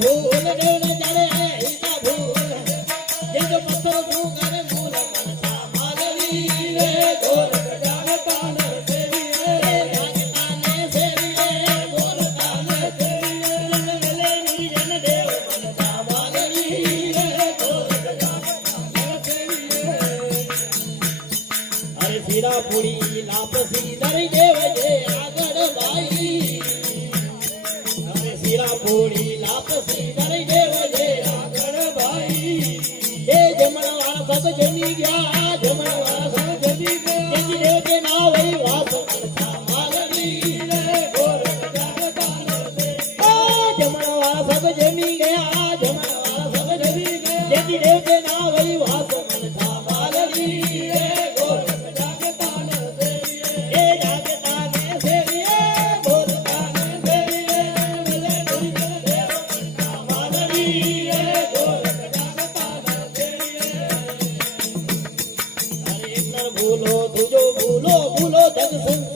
ભૂલ દેવને જાડે હિતા ભૂલ જે તો પથ્થર ભૂ કરે ભૂલ મનસા માલવી રે ગોર જાગતાન સેવી રે જાગતાને સેવી રે ગોર તાને સેવી રે લે નિર્જન દેવ મનસા માલવી રે ગોર જાગતાન સેવી રે અરે સીરા પૂરી લાપસી ધરી દેવ જે આગળ ભાઈ પૂરી લાપસી ધરી દેવ જે આગળ ભાઈ એ જમણવાળા સબ જમી ગયા જમણવાળા સબ જમી ગયા દેવ કે ના વઈ વાસ મનસા માલવી રે ગોર જાગતાન જમણવાળા સબ જમી ગયા જમણવાળા સબ જમી ગયા દેવ કે ના વઈ વાસ મનસા માલવી રે ગોર જાગતાન એ જાગતાન સેવી ગોર તાન સેવી ભૂલો તુજો ભૂલો ભૂલો જગ સંસાર